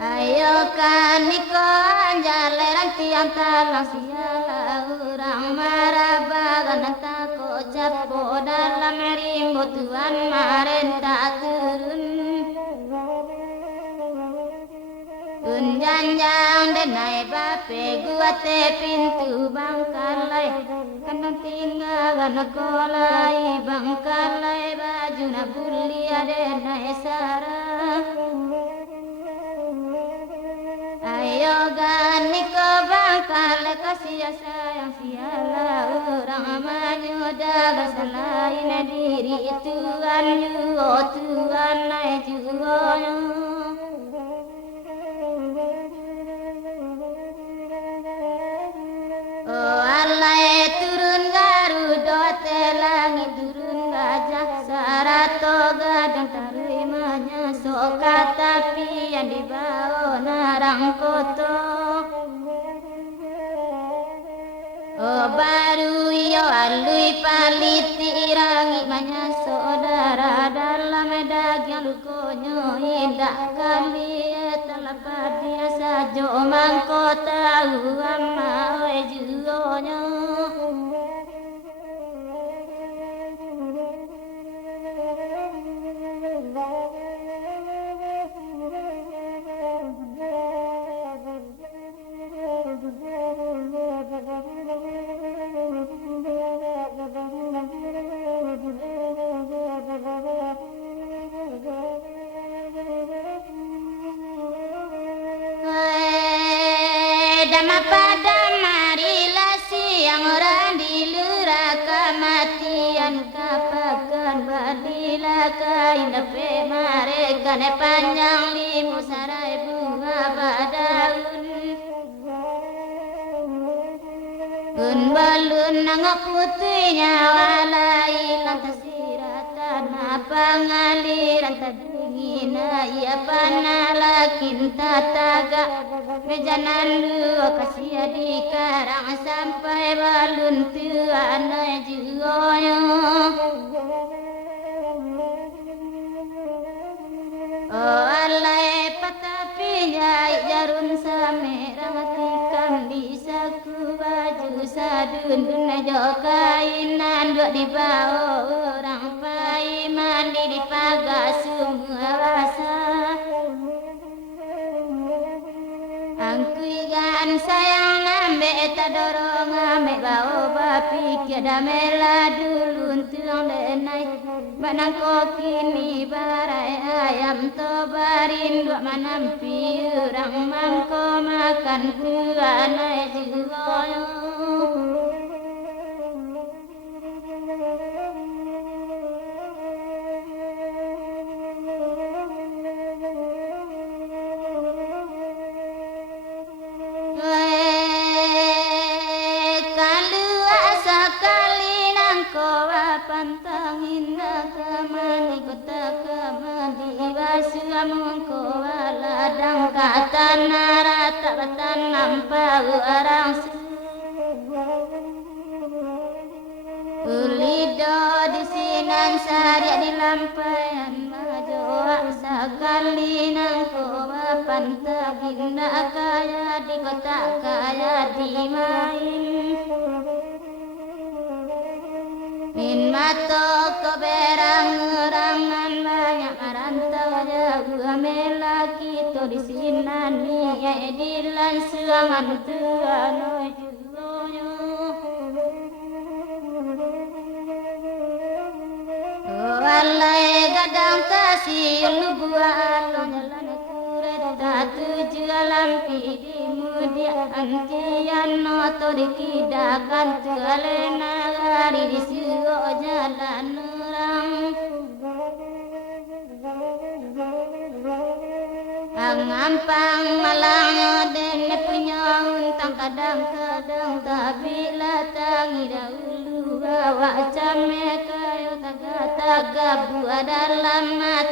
Ayo kan niko anjaleran tiang talang siala urang marabagan tako capo dalam rimbo Tuhan marenta turun unjanjang denai bape gua te pintu bangkalai kanang tinggalan kolai bangkalai baju na bulia denai sarang ayo gani ko bangkal kasih sayang siala orang maju daga selain diri Tuhan juga Tuhan naik juga oh Allah turun garuda langit turun gajah sarato gadang terimanya soka tapi yang dibawa narang koto oh baru iyo alui paliti irangi banyak saudara dalam daging lukonyo indah kali telah dia sajo mangkota uama oi juonyo Dama pada marilah siang orang dilurah kematian kapakan balilah kain pe mereka ne panjang limu sarai bunga badaun un balun nangak putihnya walai lantas siratan apa ngaliran tadingin ia panalakin tataga mejanan lu kasih di karang sampai balun tuan juoyo oh alai patapinya jarun samerang tikam di saku baju sadun jo kainan dua di bawah orang pai mandi di pagar semua rasa angkuigan sayang nambe tadorong ame bau bapi kiada mela dulu tuang denai banang kokini barai ayam to barin dua manampi urang mangko makan tuanai juoyo pantangin nakamani kota kamani basuamun ko ladang kata narata batan nampa orang ulido di sinan saria di lampayan majoa sakali nang ko pantangin nakaya di kota kaya di main min mato ko berang-rangan banyak marantau jago melaki to di sinani edilan suangan tuano juoyo oh alai gadang kasih lubuan jalan kuret tuju lampi di mudia antian noto dikidakan tualena gari di suo jalan Angampang malang dene punya untang kadang-kadang tapi latangi dahulu awak came kayu taga-taga buat dalam mata